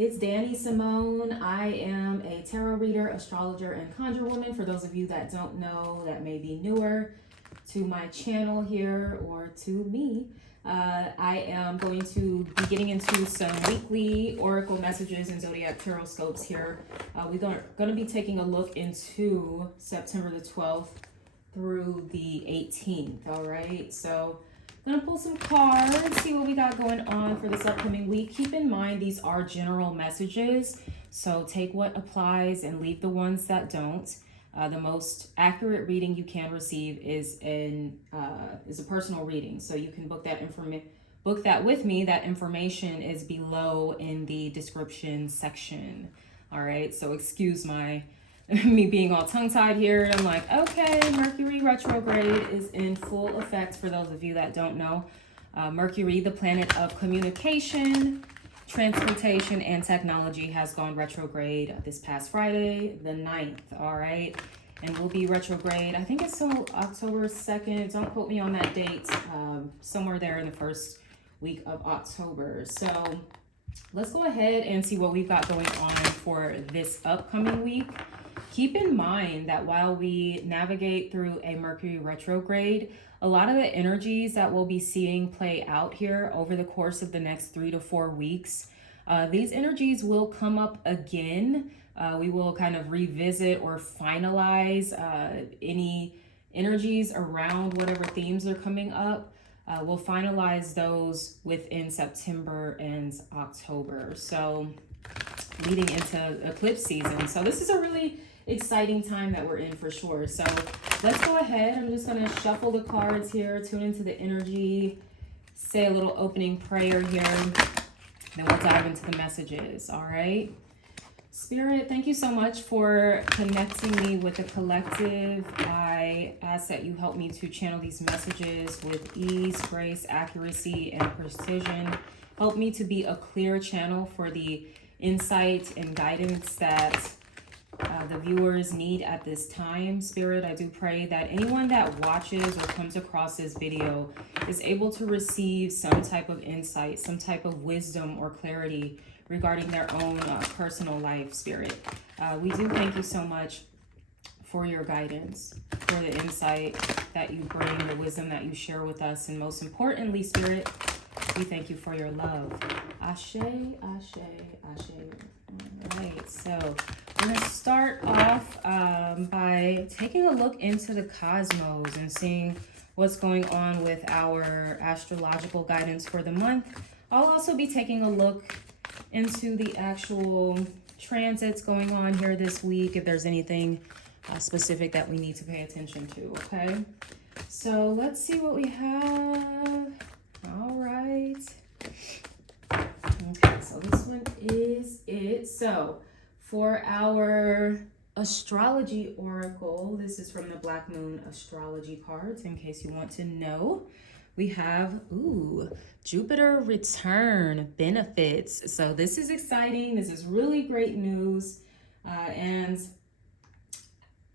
It's Danny Simone. I am a tarot reader, astrologer, and conjure woman. For those of you that don't know, that may be newer to my channel here or to me, I am going to be getting into some weekly oracle messages and Zodiac Tarotscopes here. We're going to be taking a look into September the 12th through the 18th, all right? So I'm gonna pull some cards, see what we got going on for this upcoming week. Keep in mind, these are general messages, so take what applies and leave the ones that don't. The most accurate reading you can receive is a personal reading, so you can book that with me. That information is below in the description section. All right, so excuse me being all tongue-tied here. I'm like, okay, Mercury retrograde is in full effect for those of you that don't know. Mercury, the planet of communication, transportation, and technology, has gone retrograde this past Friday, the 9th, all right? And will be retrograde, I think it's till October 2nd. Don't quote me on that date. Somewhere there in the first week of October. So let's go ahead and see what we've got going on for this upcoming week. Keep in mind that while we navigate through a Mercury retrograde, a lot of the energies that we'll be seeing play out here over the course of the next 3 to 4 weeks, these energies will come up again. We will kind of revisit or finalize any energies around whatever themes are coming up. We'll finalize those within September and October. So leading into eclipse season. So this is a really exciting time that we're in for sure. So let's go ahead. I'm just going to shuffle the cards here, tune into the energy, say a little opening prayer here, then we'll dive into the messages. All right. Spirit, thank you so much for connecting me with the collective. I ask that you help me to channel these messages with ease, grace, accuracy, and precision. Help me to be a clear channel for the insight and guidance that the viewers need at this time. Spirit, I do pray that anyone that watches or comes across this video is able to receive some type of insight, some type of wisdom or clarity regarding their own personal life. Spirit, we do thank you so much for your guidance, for the insight that you bring, the wisdom that you share with us, and most importantly, Spirit, we thank you for your love. Ashe, ashe, ashe. All right, so we're going to start off by taking a look into the cosmos and seeing what's going on with our astrological guidance for the month. I'll also be taking a look into the actual transits going on here this week, if there's anything specific that we need to pay attention to, okay? So let's see what we have. All right. Okay, so this one is it. So for our Astrology Oracle, this is from the Black Moon Astrology cards, in case you want to know. We have, Jupiter return benefits. So this is exciting. This is really great news. And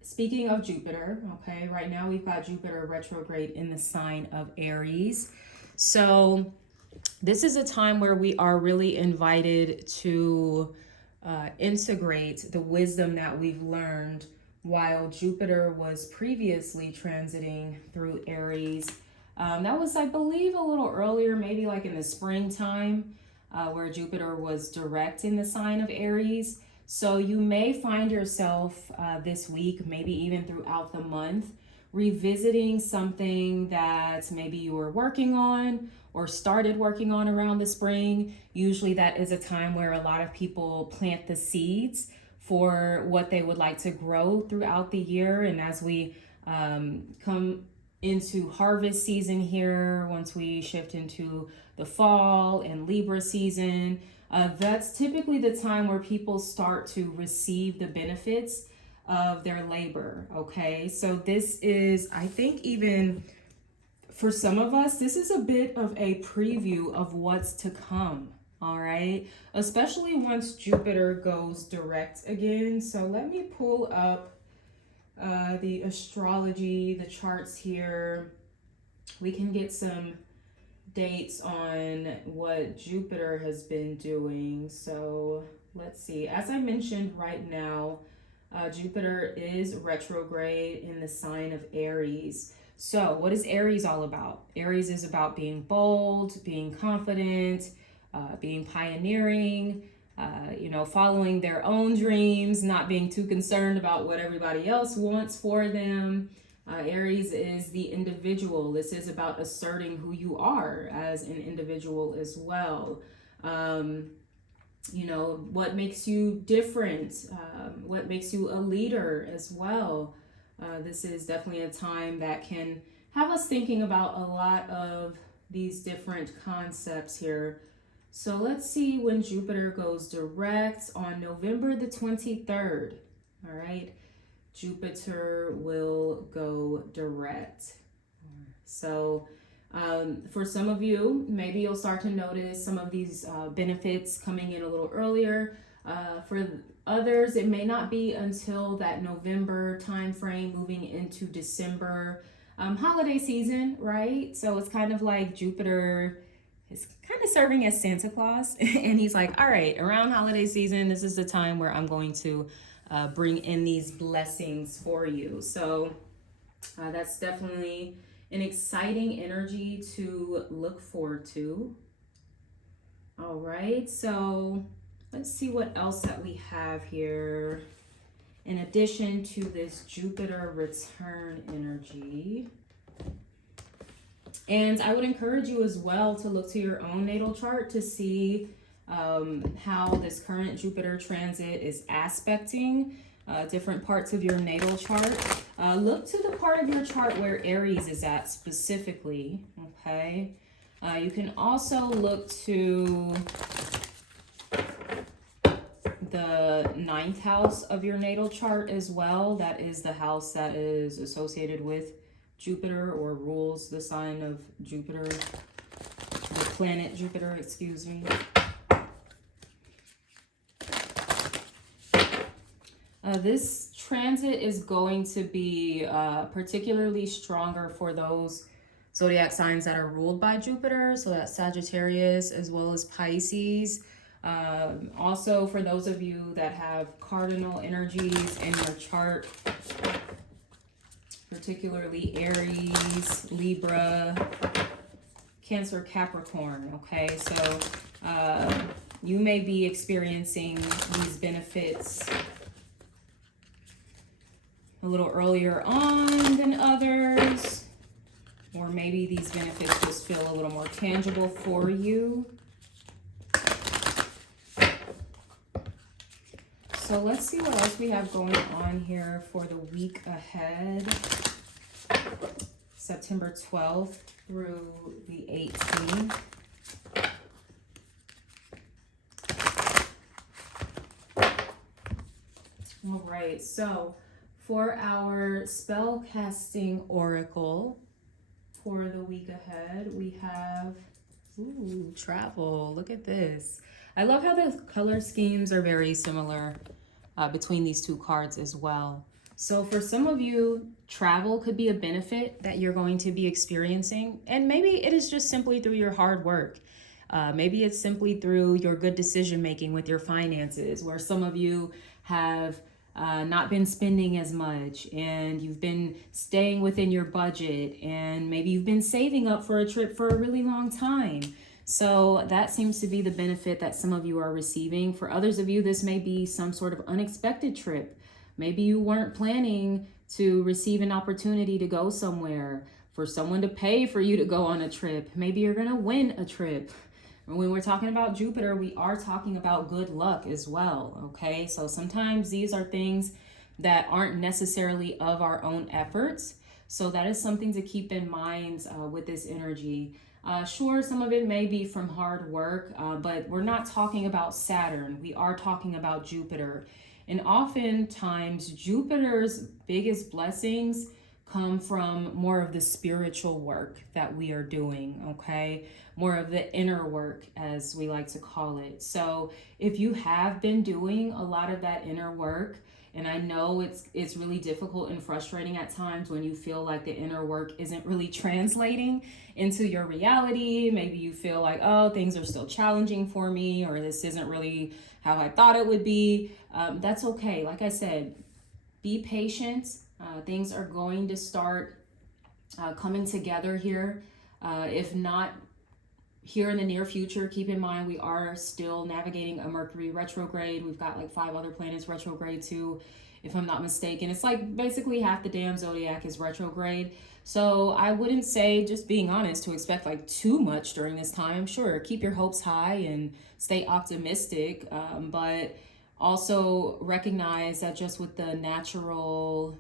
speaking of Jupiter, okay, right now we've got Jupiter retrograde in the sign of Aries. So this is a time where we are really invited to integrate the wisdom that we've learned while Jupiter was previously transiting through Aries. That was, I believe, a little earlier, maybe like in the springtime, where Jupiter was direct in the sign of Aries. So you may find yourself this week, maybe even throughout the month, revisiting something that maybe you were working on or started working on around the spring. Usually that is a time where a lot of people plant the seeds for what they would like to grow throughout the year. And as we come into harvest season here, once we shift into the fall and Libra season, that's typically the time where people start to receive the benefits of their labor, okay? So this is, I think, even for some of us, this is a bit of a preview of what's to come, all right? Especially once Jupiter goes direct again. So let me pull up the astrology, the charts here. We can get some dates on what Jupiter has been doing. So let's see. As I mentioned, right now, Jupiter is retrograde in the sign of Aries. So what is Aries all about? Aries is about being bold, being confident, being pioneering, following their own dreams, not being too concerned about what everybody else wants for them. Aries is the individual. This is about asserting who you are as an individual as well. What makes you different, what makes you a leader as well. This is definitely a time that can have us thinking about a lot of these different concepts here. So let's see when Jupiter goes direct on November the 23rd. All right. Jupiter will go direct. So for some of you, maybe you'll start to notice some of these benefits coming in a little earlier. For others, it may not be until that November time frame moving into December. Holiday season, right? So it's kind of like Jupiter is kind of serving as Santa Claus. And he's like, all right, around holiday season, this is the time where I'm going to bring in these blessings for you. So that's definitely an exciting energy to look forward to. All right, so let's see what else that we have here. In addition to this Jupiter return energy. And I would encourage you as well to look to your own natal chart to see how this current Jupiter transit is aspecting different parts of your natal chart. Look to the part of your chart where Aries is at specifically, okay? You can also look to the 9th house of your natal chart as well. That is the house that is associated with Jupiter or rules the sign of Jupiter, the planet Jupiter, excuse me. This transit is going to be particularly stronger for those zodiac signs that are ruled by Jupiter, so that's Sagittarius as well as Pisces. Also for those of you that have cardinal energies in your chart, particularly Aries, Libra, Cancer, Capricorn, okay? So you may be experiencing these benefits a little earlier on than others, or maybe these benefits just feel a little more tangible for you. So let's see what else we have going on here for the week ahead. September 12th through the 18th. All right, so for our Spellcasting Oracle for the week ahead, we have travel. Look at this. I love how the color schemes are very similar between these two cards as well. So for some of you, travel could be a benefit that you're going to be experiencing, and maybe it is just simply through your hard work. Maybe it's simply through your good decision making with your finances, where some of you have not been spending as much, and you've been staying within your budget, and maybe you've been saving up for a trip for a really long time. So that seems to be the benefit that some of you are receiving. For others of you, this may be some sort of unexpected trip. Maybe you weren't planning to receive an opportunity to go somewhere, for someone to pay for you to go on a trip. Maybe you're going to win a trip. When we're talking about Jupiter, we are talking about good luck as well, okay? So sometimes these are things that aren't necessarily of our own efforts. So that is something to keep in mind with this energy. Sure, some of it may be from hard work, but we're not talking about Saturn. We are talking about Jupiter. And oftentimes, Jupiter's biggest blessings come from more of the spiritual work that we are doing, okay? More of the inner work, as we like to call it. So if you have been doing a lot of that inner work, and I know it's really difficult and frustrating at times when you feel like the inner work isn't really translating into your reality. Maybe you feel like, oh, things are still challenging for me, or this isn't really how I thought it would be. That's okay. Like I said, be patient. Things are going to start coming together here. If not here in the near future, keep in mind we are still navigating a Mercury retrograde. We've got like 5 other planets retrograde too, if I'm not mistaken. It's like basically half the damn zodiac is retrograde. So I wouldn't say, just being honest, to expect like too much during this time. Sure, keep your hopes high and stay optimistic, but also recognize that just with the natural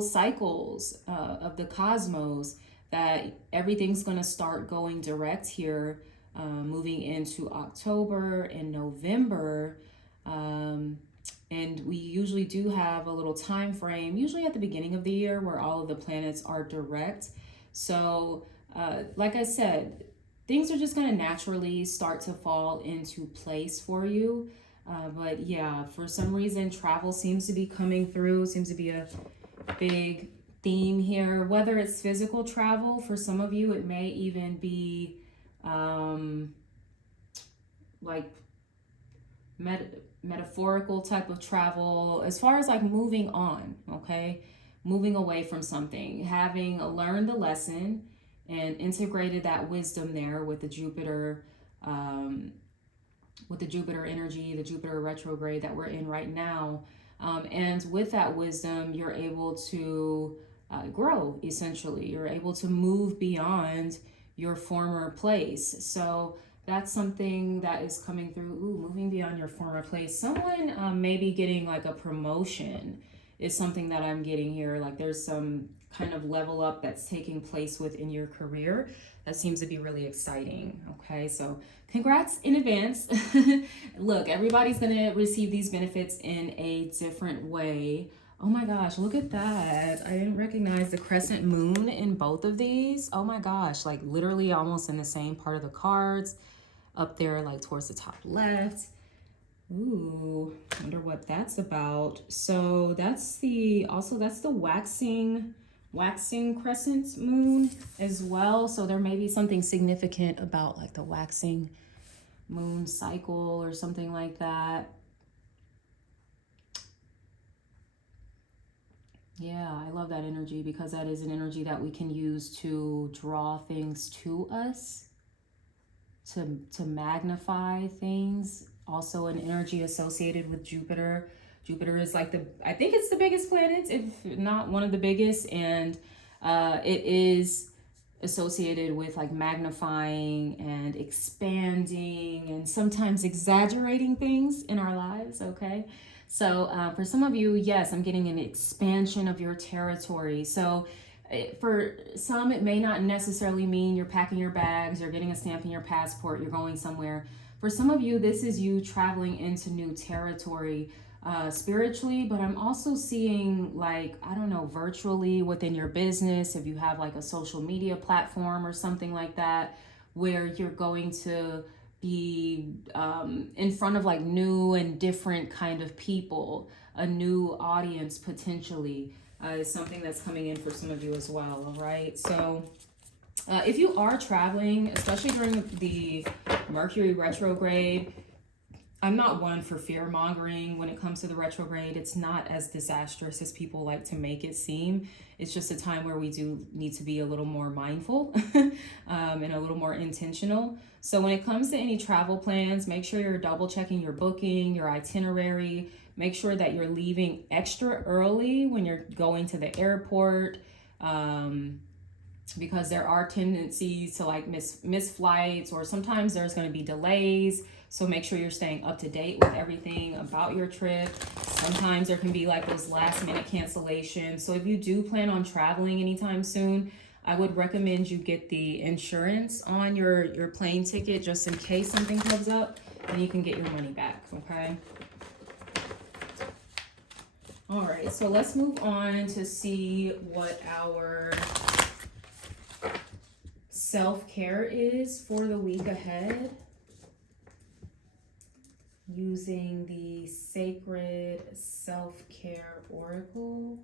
cycles of the cosmos, that everything's going to start going direct here, moving into October and November. And we usually do have a little time frame, usually at the beginning of the year, where all of the planets are direct. So like I said, things are just going to naturally start to fall into place for you. But yeah, for some reason, travel seems to be coming through, seems to be a big theme here. Whether it's physical travel, for some of you, it may even be like metaphorical type of travel, as far as like moving on, okay? Moving away from something, having learned the lesson and integrated that wisdom there with the Jupiter energy, the Jupiter retrograde that we're in right now. And with that wisdom, you're able to grow, essentially. You're able to move beyond your former place. So that's something that is coming through. Ooh, moving beyond your former place. Someone maybe getting like a promotion is something that I'm getting here. Like there's some kind of level up that's taking place within your career. That seems to be really exciting. Okay, so congrats in advance. Look, everybody's gonna receive these benefits in a different way. Oh my gosh, look at that. I didn't recognize the crescent moon in both of these. Oh my gosh, like literally almost in the same part of the cards. Up there, like towards the top left. Ooh, wonder what that's about. So that's the waxing crescent moon as well. So there may be something significant about like the waxing moon cycle or something like that. Yeah, I love that energy, because that is an energy that we can use to draw things to us, to magnify things. Also an energy associated with Jupiter. Jupiter is like I think it's the biggest planet, if not one of the biggest, and it is associated with like magnifying and expanding and sometimes exaggerating things in our lives, okay? So for some of you, yes, I'm getting an expansion of your territory. So for some, it may not necessarily mean you're packing your bags, you're getting a stamp in your passport, you're going somewhere. For some of you, this is you traveling into new territory spiritually, but I'm also seeing like, I don't know, virtually within your business, if you have like a social media platform or something like that, where you're going to be in front of like new and different kind of people, a new audience potentially is something that's coming in for some of you as well. All right, so if you are traveling, especially during the Mercury retrograde, I'm not one for fear mongering when it comes to the retrograde. It's not as disastrous as people like to make it seem. It's just a time where we do need to be a little more mindful and a little more intentional. So when it comes to any travel plans, make sure you're double checking your booking, your itinerary. Make sure that you're leaving extra early when you're going to the airport, because there are tendencies to like miss flights, or sometimes there's going to be delays. So make sure you're staying up to date with everything about your trip. Sometimes there can be like those last minute cancellations. So if you do plan on traveling anytime soon, I would recommend you get the insurance on your plane ticket, just in case something comes up, and you can get your money back, okay? All right, so let's move on to see what our self-care is for the week ahead, using the Sacred Self-Care Oracle.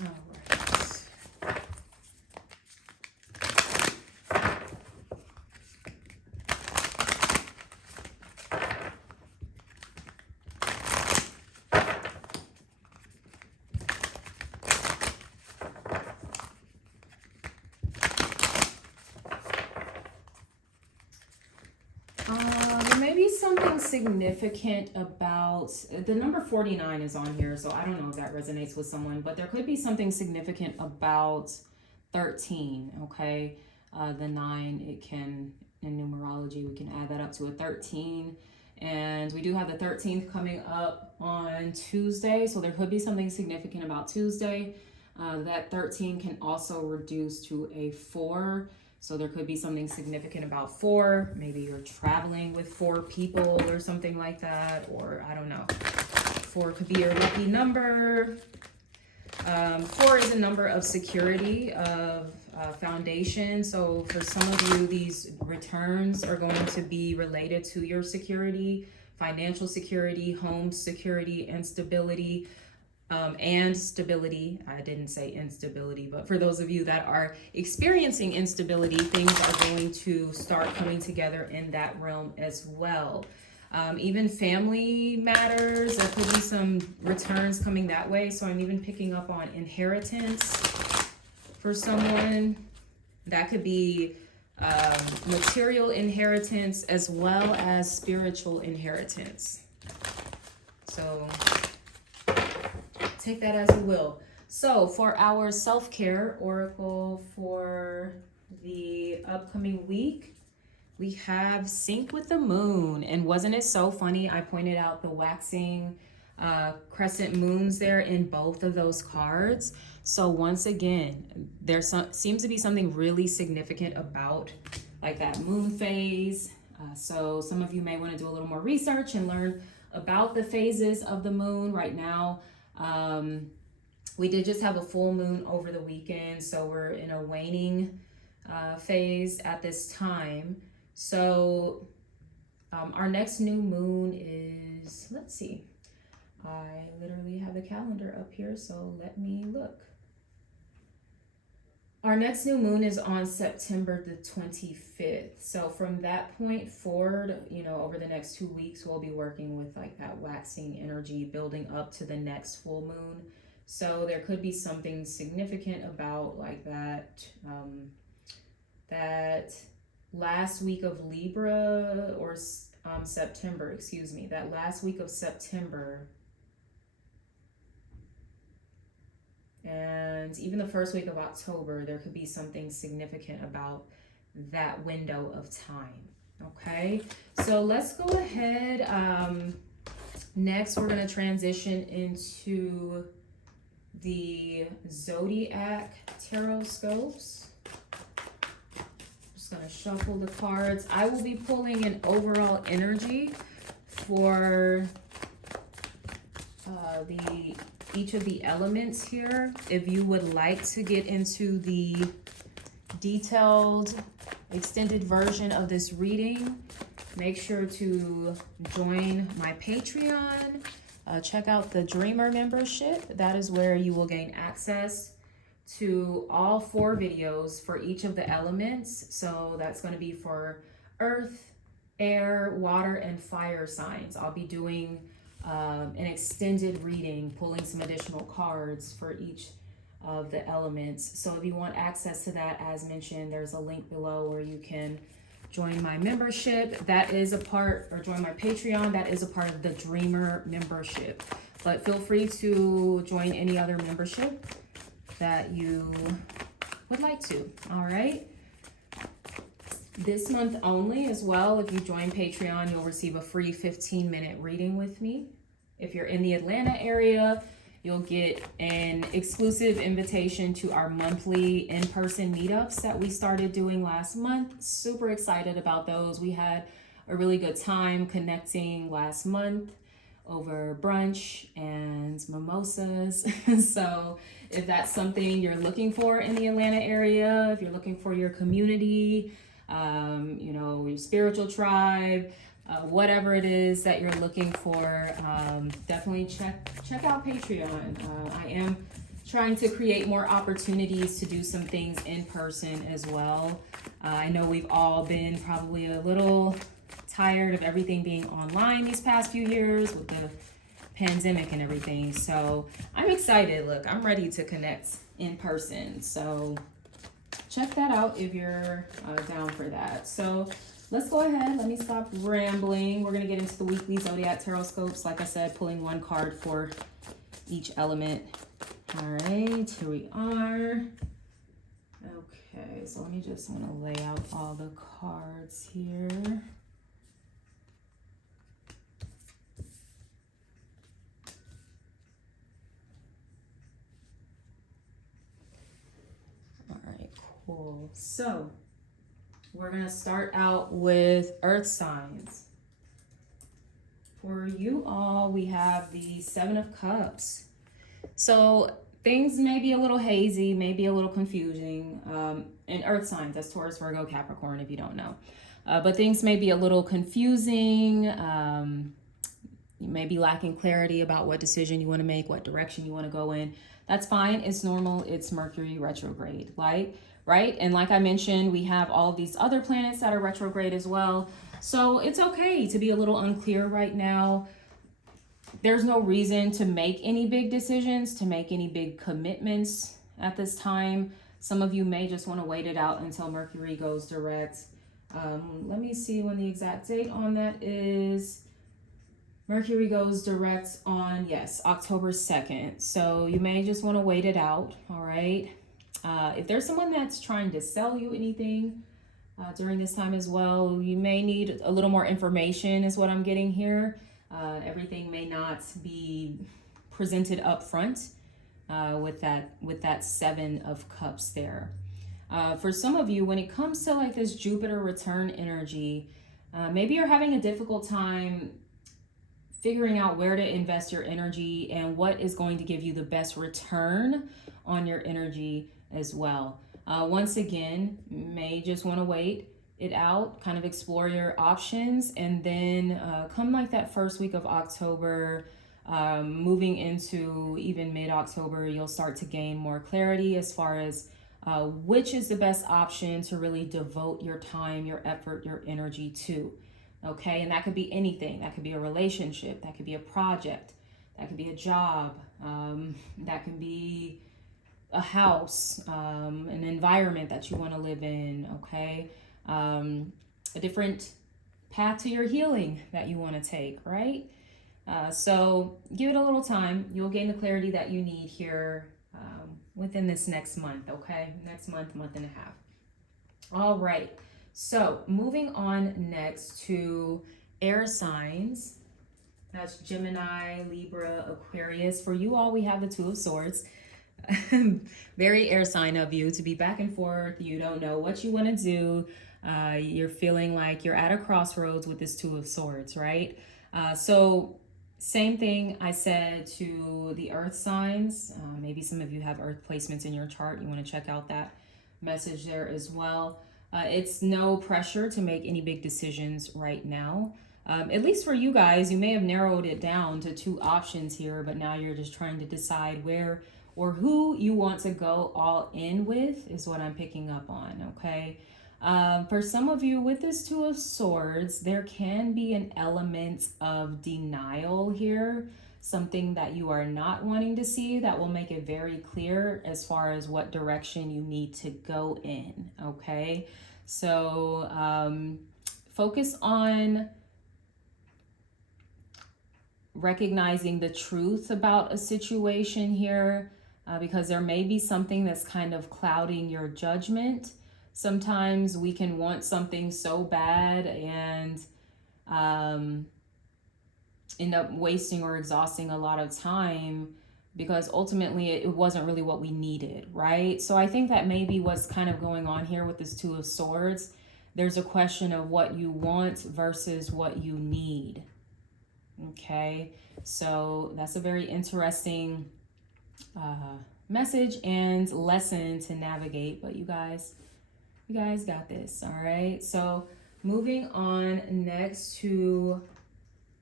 All right. There may be something significant about the number 49 is on here, so I don't know if that resonates with someone, but there could be something significant about 13. Okay, the 9, it can, in numerology, we can add that up to a 13, and we do have the 13th coming up on Tuesday, so there could be something significant about Tuesday. That 13 can also reduce to a 4. So there could be something significant about 4. Maybe you're traveling with 4 people or something like that, or I don't know. 4 could be your lucky number. 4 is a number of security, of foundation. So for some of you, these returns are going to be related to your security, financial security, home security, and stability. And stability. I didn't say instability, but for those of you that are experiencing instability, things are going to start coming together in that realm as well. Even family matters, there could be some returns coming that way. So I'm even picking up on inheritance for someone. That could be material inheritance as well as spiritual inheritance. So take that as you will. So for our self-care oracle for the upcoming week, we have sync with the moon. And wasn't it so funny? I pointed out the waxing crescent moons there in both of those cards. So once again, there seems to be something really significant about like that moon phase. So some of you may want to do a little more research and learn about the phases of the moon right now. We did just have a full moon over the weekend, so we're in a waning phase at this time. So our next new moon is, let's see, I literally have the calendar up here, so let me look. Our next new moon is on September the 25th. So from that point forward, you know, over the next 2 weeks, we'll be working with like that waxing energy building up to the next full moon. So there could be something significant about like that, that last week of Libra or September, excuse me, that last week of September. And even the first week of October, there could be something significant about that window of time. Okay, so let's go ahead. Next, we're going to transition into the Zodiac Tarotscopes. Just going to shuffle the cards. I will be pulling an overall energy for each of the elements here. If you would like to get into the detailed extended version of this reading, make sure to join my Patreon. Check out the Dreamer membership. That is where you will gain access to all 4 videos for each of the elements. So that's going to be for earth, air, water, and fire signs. I'll be doing an extended reading, pulling some additional cards for each of the elements. So if you want access to that, as mentioned, there's a link below where you can join my membership. That is a part, or join my Patreon. That is a part of the Dreamer membership. But feel free to join any other membership that you would like to. All right. This month only as well, if you join Patreon, you'll receive a free 15-minute reading with me. If you're in the Atlanta area You'll get an exclusive invitation to our monthly in-person meetups that we started doing last month. Super excited about those. We had a really good time connecting last month over brunch and mimosas. So if that's something you're looking for in the Atlanta area, if you're looking for your community, your spiritual tribe, whatever it is that you're looking for, definitely check out Patreon. I am trying to create more opportunities to do some things in person as well. I know we've all been probably a little tired of everything being online these past few years with the pandemic and everything. So I'm excited. Look, I'm ready to connect in person. So check that out if you're down for that. So let's go ahead. Let me stop rambling. We're going to get into the weekly Zodiac Tarotscopes. Like I said, pulling one card for each element. All right, here we are. Okay, so let me just want to lay out all the cards here. Cool. So we're going to start out with earth signs. For you all, we have the Seven of Cups. So things may be a little hazy, maybe a little confusing. In earth signs, that's Taurus, Virgo, Capricorn, if you don't know. But things may be a little confusing. You may be lacking clarity about what decision you want to make, what direction you want to go in. That's fine. It's normal. It's Mercury retrograde, right? And like I mentioned, we have all of these other planets that are retrograde as well. So it's okay to be a little unclear right now. There's no reason to make any big decisions, to make any big commitments at this time. Some of you may just want to wait it out until Mercury goes direct. Let me see when the exact date on that is. Mercury goes direct on, October 2nd. So you may just want to wait it out, all right? If there's someone that's trying to sell you anything during this time as well, you may need a little more information is what I'm getting here. Everything may not be presented up front with that Seven of Cups there. For some of you, when it comes to like this Jupiter return energy, maybe you're having a difficult time figuring out where to invest your energy and what is going to give you the best return on your energy as well. Once again, may just want to wait it out, kind of explore your options, and then come like that first week of October, moving into even mid-October, you'll start to gain more clarity as far as which is the best option to really devote your time, your effort, your energy to. Okay, and that could be anything. That could be a relationship, that could be a project, that could be a job, that can be a house, an environment that you want to live in, okay? A different path to your healing that you want to take, right? So give it a little time. You'll gain the clarity that you need here within this next month, okay? Next month and a half. All right. So moving on next to air signs. That's Gemini, Libra, Aquarius. For you all, we have the Two of Swords. Very air sign of you to be back and forth. You don't know what you want to do. You're feeling like you're at a crossroads with this Two of Swords, right? So same thing I said to the earth signs. Maybe some of you have earth placements in your chart. You want to check out that message there as well. It's no pressure to make any big decisions right now. At least for you guys, you may have narrowed it down to two options here, but now you're just trying to decide where or who you want to go all in with is what I'm picking up on, okay? For some of you with this Two of Swords, there can be an element of denial here, something that you are not wanting to see that will make it very clear as far as what direction you need to go in, okay? So focus on recognizing the truth about a situation here, because there may be something that's kind of clouding your judgment. Sometimes we can want something so bad and end up wasting or exhausting a lot of time because ultimately it wasn't really what we needed, right? So I think that maybe what's kind of going on here with this Two of Swords, there's a question of what you want versus what you need. Okay, so that's a very interesting message and lesson to navigate, but you guys got this. All right, so moving on next to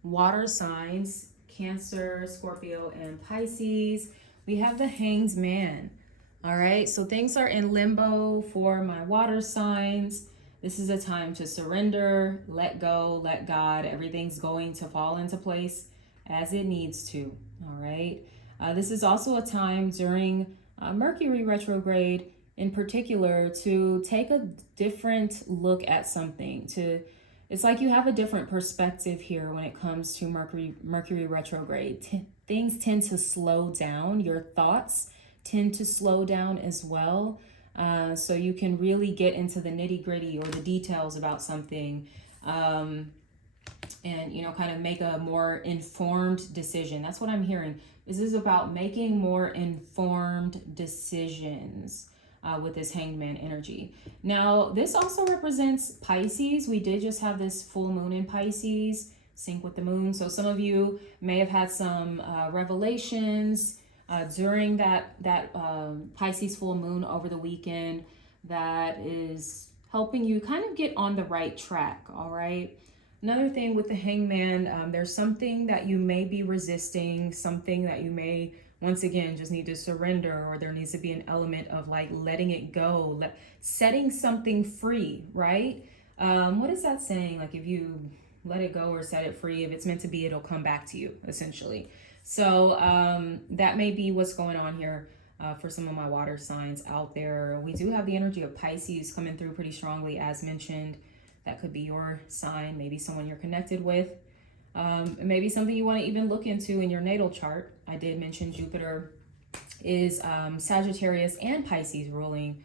water signs, Cancer, Scorpio, and Pisces, we have the Hanged Man. All right, so things are in limbo for my water signs. This is a time to surrender, let go, let God. Everything's going to fall into place as it needs to. All right. This is also a time during Mercury retrograde in particular to take a different look at something. It's like you have a different perspective here when it comes to Mercury retrograde. Things tend to slow down. Your thoughts tend to slow down as well. So you can really get into the nitty gritty or the details about something, and, you know, kind of make a more informed decision. That's what I'm hearing. This is about making more informed decisions with this Hanged Man energy. Now, this also represents Pisces. We did just have this full moon in Pisces, sync with the moon. So some of you may have had some revelations during that Pisces full moon over the weekend that is helping you kind of get on the right track, all right? Another thing with the Hangman, there's something that you may be resisting, something that you may, once again, just need to surrender, or there needs to be an element of like letting it go, setting something free, right? What is that saying? Like if you let it go or set it free, if it's meant to be, it'll come back to you, essentially. So that may be what's going on here for some of my water signs out there. We do have the energy of Pisces coming through pretty strongly, as mentioned. That could be your sign, maybe someone you're connected with. Maybe something you want to even look into in your natal chart. I did mention Jupiter is Sagittarius and Pisces ruling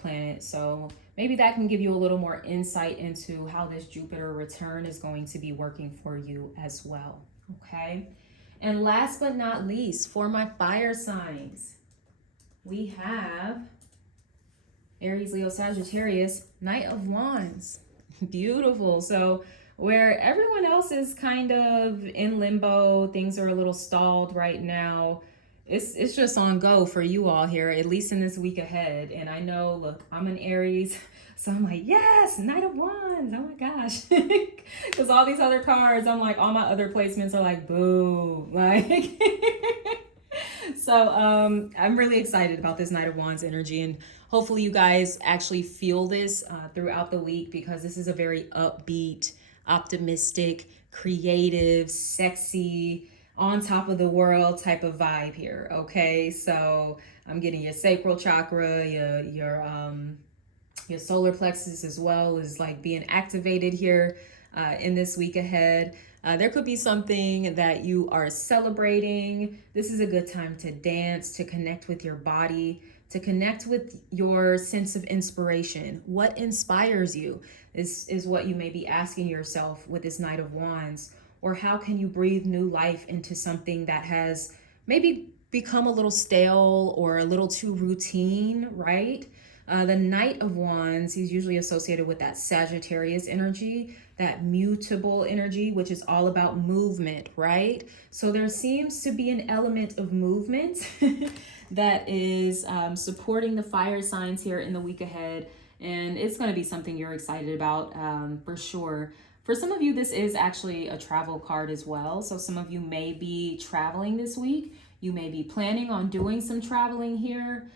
planet. So maybe that can give you a little more insight into how this Jupiter return is going to be working for you as well. Okay. And last but not least, for my fire signs, we have Aries, Leo, Sagittarius, Knight of Wands. Beautiful. So where everyone else is kind of in limbo, things are a little stalled right now, it's just on go for you all here, at least in this week ahead. And I know, look, I'm an Aries, so I'm like, yes, Knight of Wands. Oh my gosh. Because all these other cards, I'm like, all my other placements are like, boo. Like, so I'm really excited about this Knight of Wands energy. And hopefully you guys actually feel this throughout the week, because this is a very upbeat, optimistic, creative, sexy, on top of the world type of vibe here. Okay, so I'm getting your sacral chakra, your solar plexus as well is like being activated here in this week ahead. There could be something that you are celebrating. This is a good time to dance, to connect with your body, to connect with your sense of inspiration. What inspires you is what you may be asking yourself with this Knight of Wands. Or how can you breathe new life into something that has maybe become a little stale or a little too routine, right? The Knight of Wands, he's usually associated with that Sagittarius energy, that mutable energy, which is all about movement, right? So there seems to be an element of movement that is supporting the fire signs here in the week ahead. And it's going to be something you're excited about for sure. For some of you, this is actually a travel card as well. So some of you may be traveling this week. You may be planning on doing some traveling here.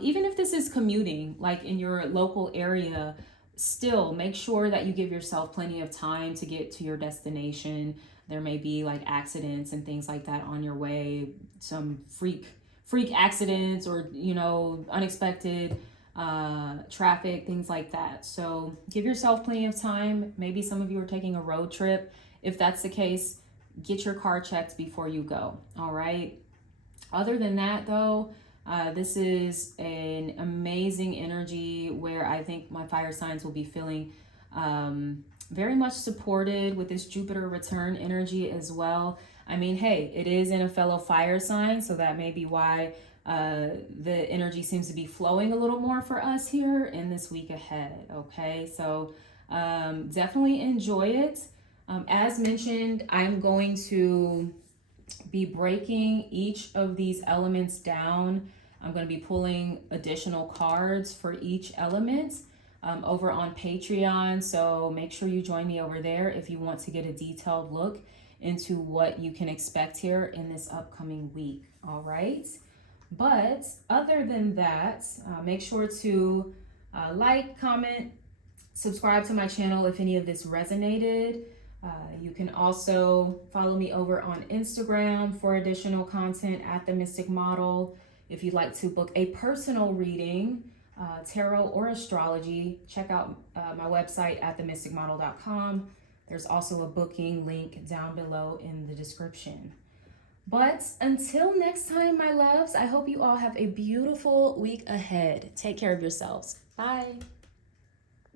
Even if this is commuting, like in your local area, still make sure that you give yourself plenty of time to get to your destination. There may be like accidents and things like that on your way, some freak accidents or, you know, unexpected traffic, things like that. So give yourself plenty of time. Maybe some of you are taking a road trip. If that's the case, get your car checked before you go. All right. Other than that, though, this is an amazing energy where I think my fire signs will be feeling very much supported with this Jupiter return energy as well. I mean, hey, it is in a fellow fire sign, so that may be why the energy seems to be flowing a little more for us here in this week ahead. Okay, so definitely enjoy it. As mentioned, I'm going to be breaking each of these elements down. I'm going to be pulling additional cards for each element over on Patreon. So make sure you join me over there if you want to get a detailed look into what you can expect here in this upcoming week. All right. But other than that, make sure to like, comment, subscribe to my channel if any of this resonated. You can also follow me over on Instagram for additional content at The Mystic Model. If you'd like to book a personal reading, tarot or astrology, check out my website at themysticmodel.com. There's also a booking link down below in the description. But until next time, my loves, I hope you all have a beautiful week ahead. Take care of yourselves. Bye.